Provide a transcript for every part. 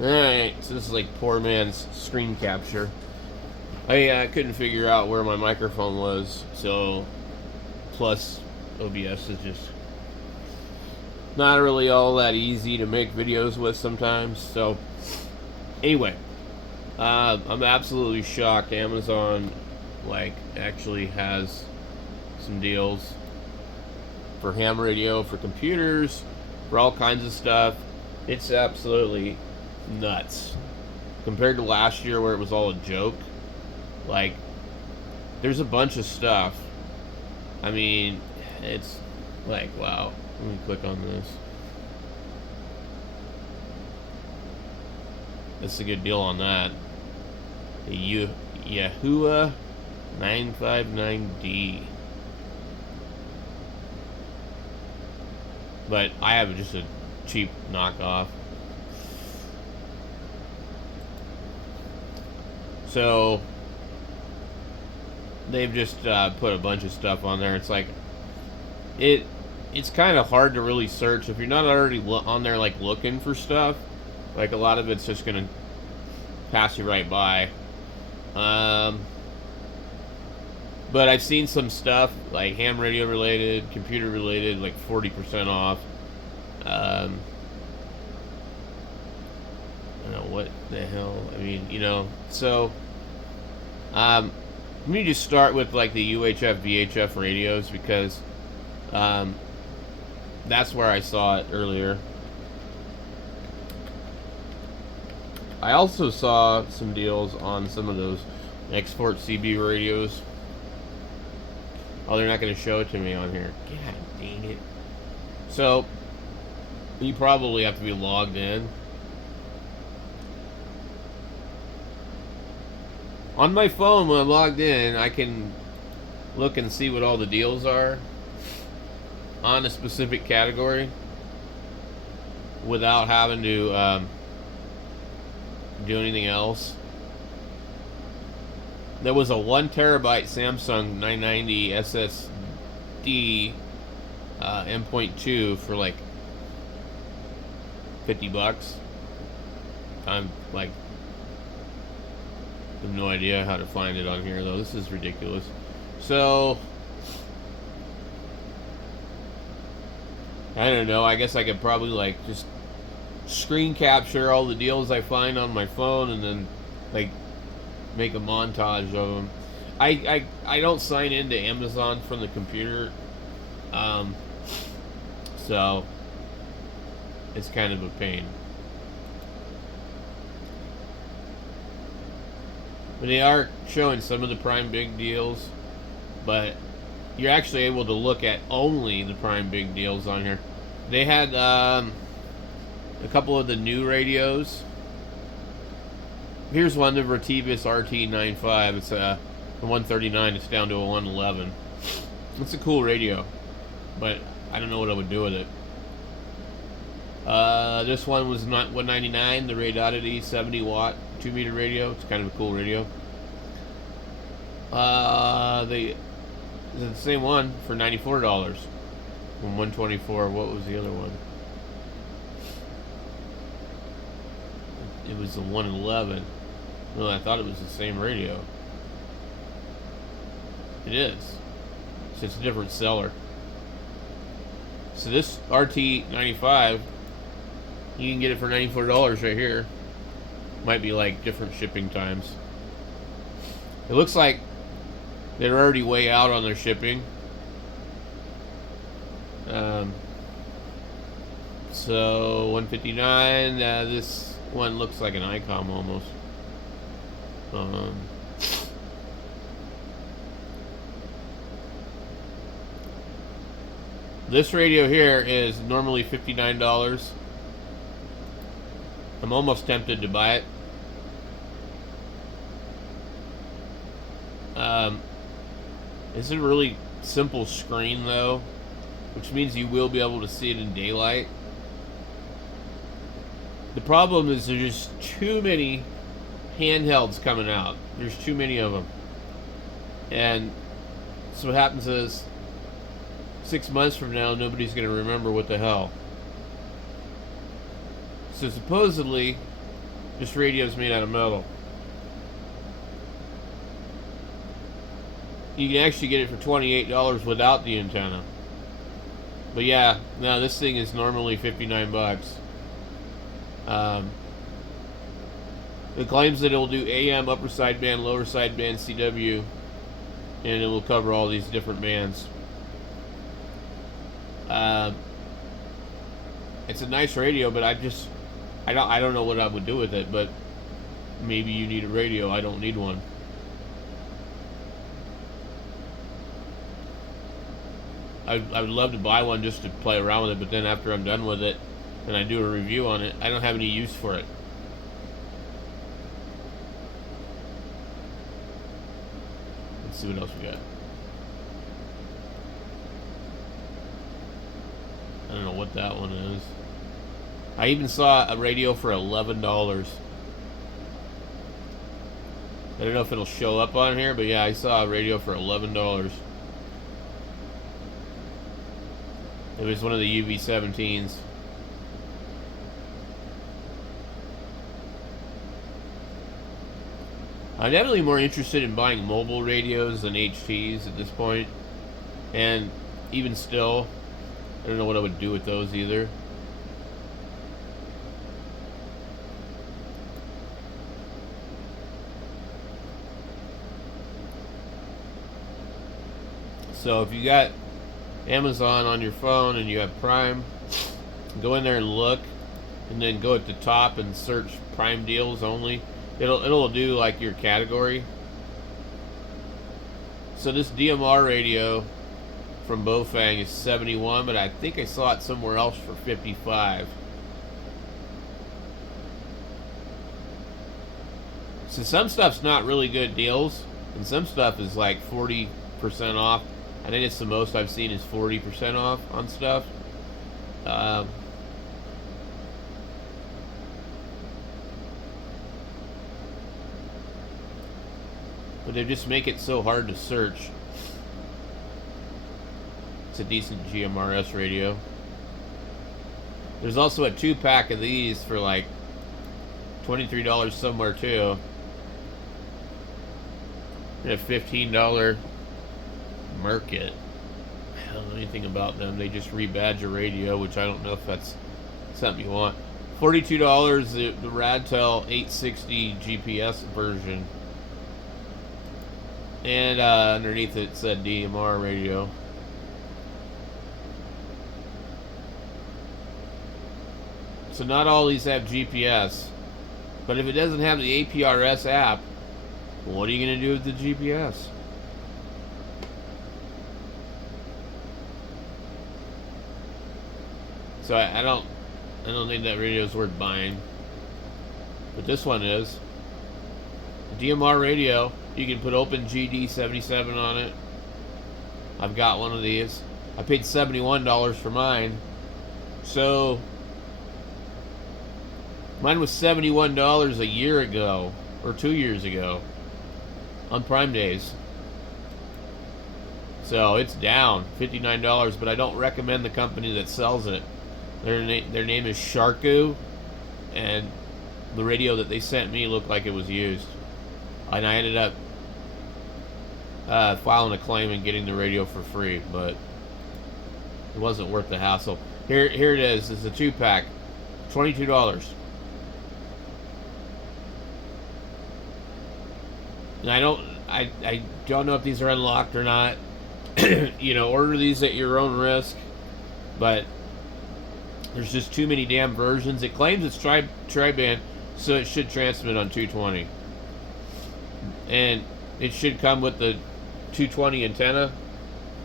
Alright, so this is like poor man's screen capture. I couldn't figure out where my microphone was, so plus OBS is just not really all that easy to make videos with sometimes. So anyway, I'm absolutely shocked. Amazon actually has some deals for ham radio, for computers, for all kinds of stuff. It's absolutely nuts compared to last year where it was all a joke. Like, there's a bunch of stuff. I mean, it's like, wow. Let me click on this. That's a good deal on that. The Yahoo 959D. But I have just a cheap knockoff. So they've just put a bunch of stuff on there. It's like it's kind of hard to really search if you're not already on there like looking for stuff. Like a lot of it's just gonna pass you right by. But I've seen some stuff like ham radio related, computer related, like 40% off. I don't know what the hell. I mean, so let me just start with like the UHF VHF radios because that's where I saw it earlier. I also saw some deals on some of those Export CB radios. Oh, they're not going to show it to me on here. God dang it. So, you probably have to be logged in. On my phone, when I'm logged in, I can look and see what all the deals are on a specific category without having to do anything else. There was a 1 terabyte Samsung 990 SSD M.2 for like $50. I'm like, I have no idea how to find it on here though. This is ridiculous. So I don't know. I guess I could probably like just screen capture all the deals I find on my phone and then like make a montage of them. I don't sign into Amazon from the computer, so it's kind of a pain. But they are showing some of the Prime Big deals, but you're actually able to look at only the Prime Big deals on here. They had a couple of the new radios. Here's one, the Vertibus RT95. It's a 139. It's down to a 111. It's a cool radio, but I don't know what I would do with it. This one was not 199. The Radioddity 70 watt 2 meter radio. It's kind of a cool radio. The same one for $94. From 124. What was the other one? It was the 111. No, I thought it was the same radio. It is. It's just a different seller. So this RT95, you can get it for $94 right here. Might be like different shipping times. It looks like they're already way out on their shipping. So 159. This one looks like an ICOM almost. This radio here is normally $59. I'm almost tempted to buy it. It's a really simple screen though, which means you will be able to see it in daylight. The problem is there's just too many handhelds coming out. There's too many of them. And so what happens is 6 months from now, nobody's going to remember what the hell. So supposedly, This radio is made out of metal. You can actually get it for $28 without the antenna. But yeah, no, this thing is normally $59. It claims that it will do AM, upper sideband, lower sideband, CW, and it will cover all these different bands. It's a nice radio, but I don't know what I would do with it. But maybe you need a radio. I don't need one. I would love to buy one just to play around with it, but then after I'm done with it and I do a review on it, I don't have any use for it. Let's see what else we got. I don't know what that one is. I even saw a radio for $11. I don't know if it'll show up on here, but yeah, I saw a radio for $11. It was one of the UV17s. I'm definitely more interested in buying mobile radios than HTs at this point. And even still, I don't know what I would do with those either. So if you got Amazon on your phone and you have Prime, go in there and look, and then go at the top and search Prime deals only. It'll do like your category. So this DMR radio from Bofang is $71, but I think I saw it somewhere else for $55. So some stuff's not really good deals, and some stuff is like 40% off. I think it's the most I've seen is 40% off on stuff. But they just make it so hard to search. It's a decent GMRS radio. There's also a 2-pack of these for like $23 somewhere too. And a $15 Market. I don't know anything about them. They just rebadge a radio, which I don't know if that's something you want. $42, the Radtel 860 GPS version. And underneath it said DMR radio. So not all these have GPS. But if it doesn't have the APRS app, what are you going to do with the GPS? So I don't think that radio is worth buying. But this one is. The DMR radio, you can put OpenGD77 on it. I've got one of these. I paid $71 for mine. So mine was $71 a year ago, or 2 years ago, on Prime Days. So it's down $59, but I don't recommend the company that sells it. Their name is Sharku, and the radio that they sent me looked like it was used. And I ended up filing a claim and getting the radio for free, but it wasn't worth the hassle. Here it is. It's a 2-pack, $22. And I don't know if these are unlocked or not. You know, order these at your own risk, but there's just too many damn versions. It claims it's tri-band, so it should transmit on 220. And it should come with the 220 antenna,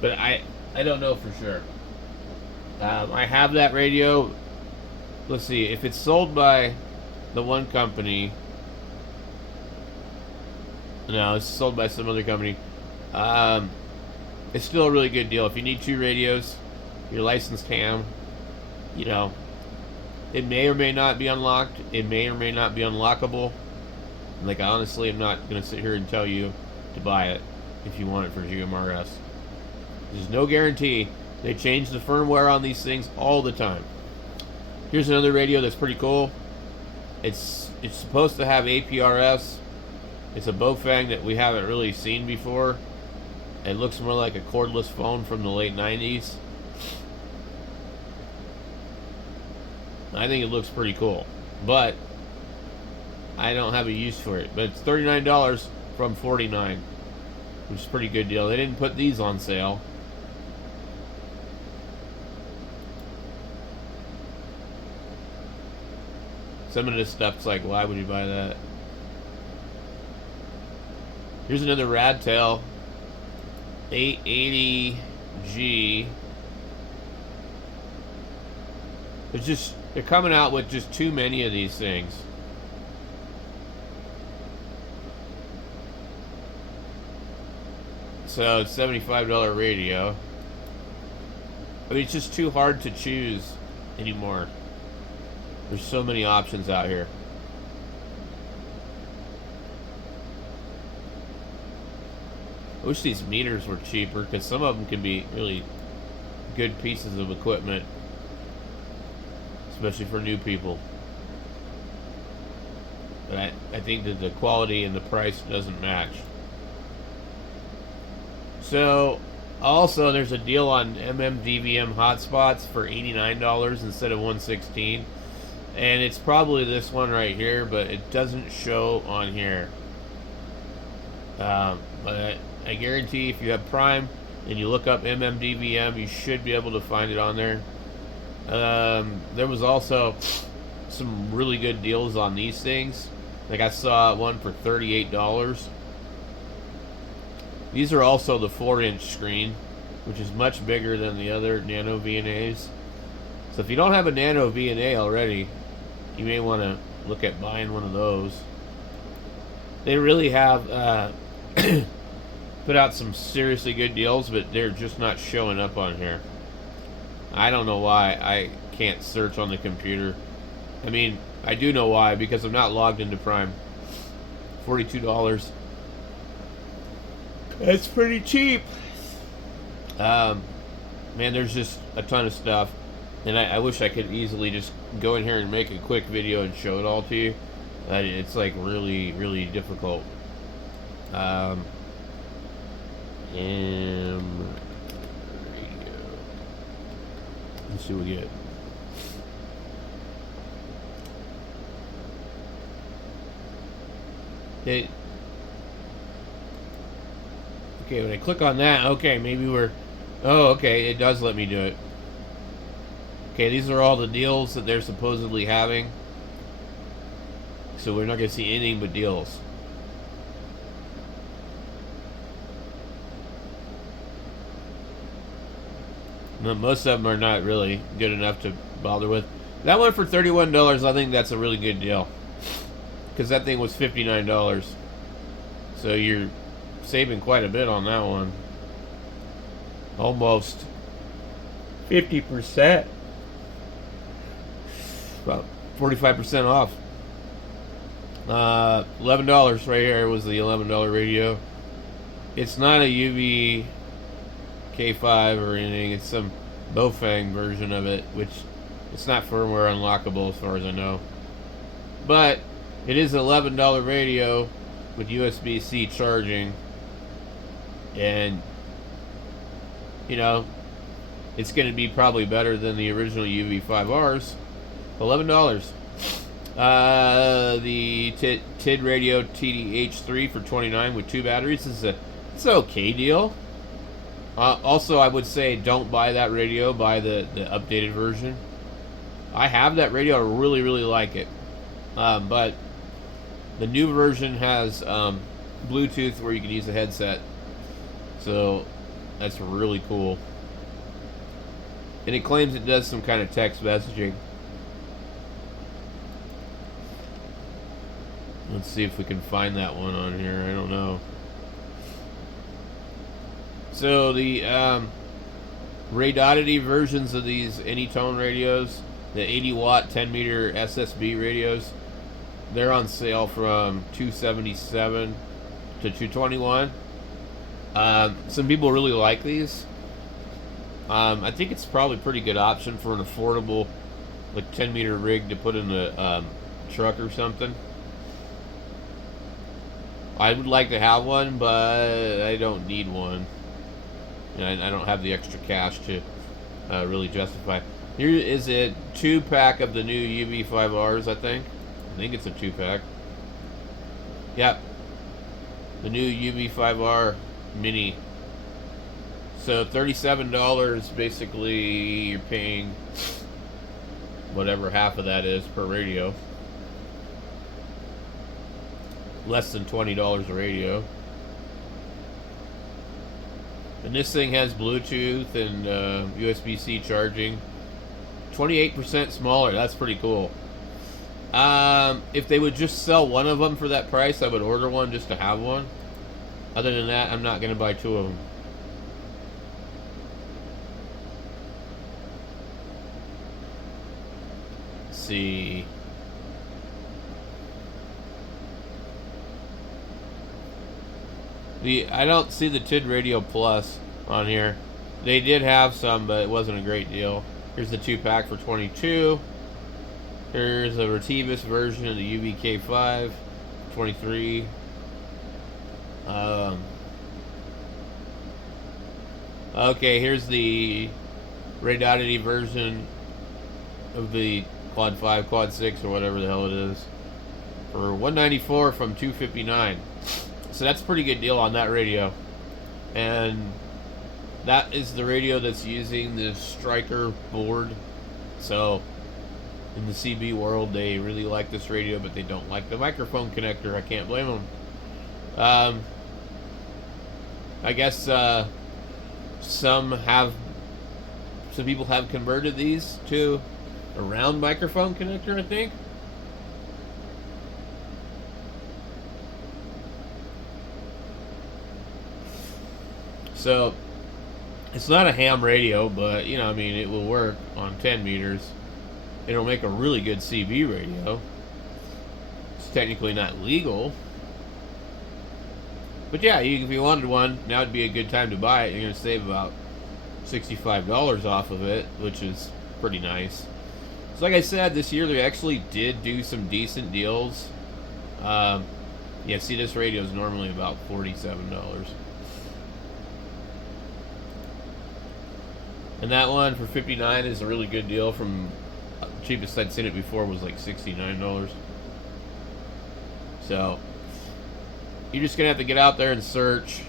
but I don't know for sure. I have that radio. Let's see, if it's sold by the one company. No, it's sold by some other company. It's still a really good deal. If you need 2 radios, you're licensed ham, you know, it may or may not be unlocked. It may or may not be unlockable. Like, honestly, I'm not going to sit here and tell you to buy it if you want it for GMRS. There's no guarantee. They change the firmware on these things all the time. Here's another radio that's pretty cool. It's supposed to have APRS. It's a Bofang that we haven't really seen before. It looks more like a cordless phone from the late 90s. I think it looks pretty cool, but I don't have a use for it. But it's $39 from $49, which is a pretty good deal. They didn't put these on sale. Some of this stuff's like, why would you buy that? Here's another Radtail 880G. They're coming out with just too many of these things. So it's $75 radio. I mean, it's just too hard to choose anymore. There's so many options out here. I wish these meters were cheaper, because some of them can be really good pieces of equipment, especially for new people. But I think that the quality and the price doesn't match. So, also there's a deal on MMDVM hotspots for $89 instead of $116. And it's probably this one right here, but it doesn't show on here. But I guarantee if you have Prime and you look up MMDVM, you should be able to find it on there. There was also some really good deals on these things. Like I saw one for $38. These are also the 4-inch screen, which is much bigger than the other Nano VNAs. So if you don't have a Nano VNA already, you may want to look at buying one of those. They really have put out some seriously good deals, but they're just not showing up on here. I don't know why. I can't search on the computer. I mean, I do know why, because I'm not logged into Prime. $42. That's pretty cheap. Man, there's just a ton of stuff. And I wish I could easily just go in here and make a quick video and show it all to you. It's like really, really difficult. And radio. Let's see what we get. Okay, when I click on that, okay, maybe we're... Oh, okay, it does let me do it. Okay, these are all the deals that they're supposedly having. So we're not going to see anything but deals. No, most of them are not really good enough to bother with. That one for $31, I think that's a really good deal. Because that thing was $59. So you're saving quite a bit on that one. Almost 50%. About 45% off. $11 right here was the $11 radio. It's not a UV K5 or anything. It's some Bofang version of it, which it's not firmware unlockable as far as I know. But it is an $11 radio with USB-C charging, and you know it's going to be probably better than the original UV5Rs. $11. The TID Radio TDH3 for $29 with 2 batteries is it's an okay deal. Also, I would say don't buy that radio. Buy the updated version. I have that radio. I really, really like it. But the new version has Bluetooth where you can use the headset. So that's really cool. And it claims it does some kind of text messaging. Let's see if we can find that one on here. I don't know. So the Radioddity versions of these Anytone radios, the 80-watt 10-meter SSB radios, they're on sale from $277 to $221. Some people really like these. I think it's probably a pretty good option for an affordable, like 10-meter rig to put in the truck or something. I would like to have one, but I don't need one. And I don't have the extra cash to really justify. Here is a 2-pack of the new UV5Rs, I think. I think it's a 2-pack. Yep. The new UV5R Mini. So $37, basically you're paying whatever half of that is per radio. Less than $20 a radio. And this thing has Bluetooth and USB-C charging. 28% smaller. That's pretty cool. If they would just sell one of them for that price, I would order one just to have one. Other than that, I'm not going to buy 2 of them. Let's see. I don't see the TID Radio Plus on here. They did have some, but it wasn't a great deal. Here's the 2-pack for $22. Here's a Retevis version of the UVK5, $23. Okay, here's the Radioddity version of the Quad 5, Quad 6, or whatever the hell it is, for $194 from $259. So that's a pretty good deal on that radio. And that is the radio that's using the Striker board. So in the CB world, they really like this radio, but they don't like the microphone connector. I can't blame them. I guess some people have converted these to a round microphone connector, I think. So it's not a ham radio, but you know, I mean, it will work on 10 meters. It'll make a really good CB radio. It's technically not legal, but yeah, if you wanted one, now would be a good time to buy it. You're going to save about $65 off of it, which is pretty nice. So like I said, this year they actually did do some decent deals. Yeah, see, this radio is normally about $47. And that one for $59 is a really good deal. From cheapest I'd seen it before was like $69. So you're just gonna have to get out there and search.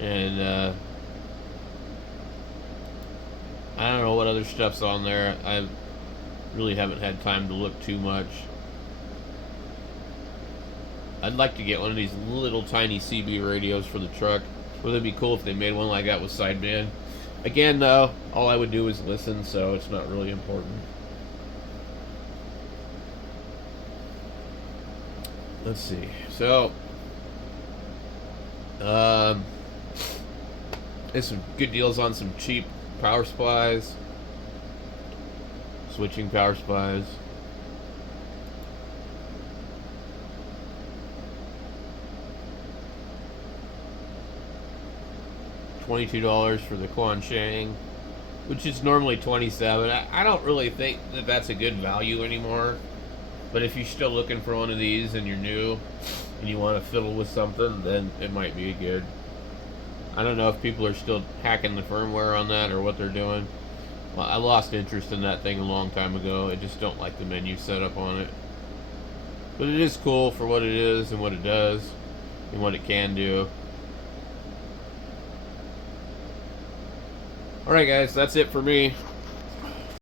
And I don't know what other stuff's on there. I really haven't had time to look too much. I'd like to get one of these little tiny CB radios for the truck. Wouldn't it be cool if they made one like that with sideband? Again, though, all I would do is listen, so it's not really important. Let's see. So, there's some good deals on some cheap power supplies. Switching power supplies. $22 for the Quan Shang, which is normally $27. I don't really think that that's a good value anymore. But if you're still looking for one of these and you're new and you want to fiddle with something, then it might be good. I don't know if people are still hacking the firmware on that or what they're doing. Well, I lost interest in that thing a long time ago. I just don't like the menu setup on it. But it is cool for what it is and what it does and what it can do. Alright guys, that's it for me.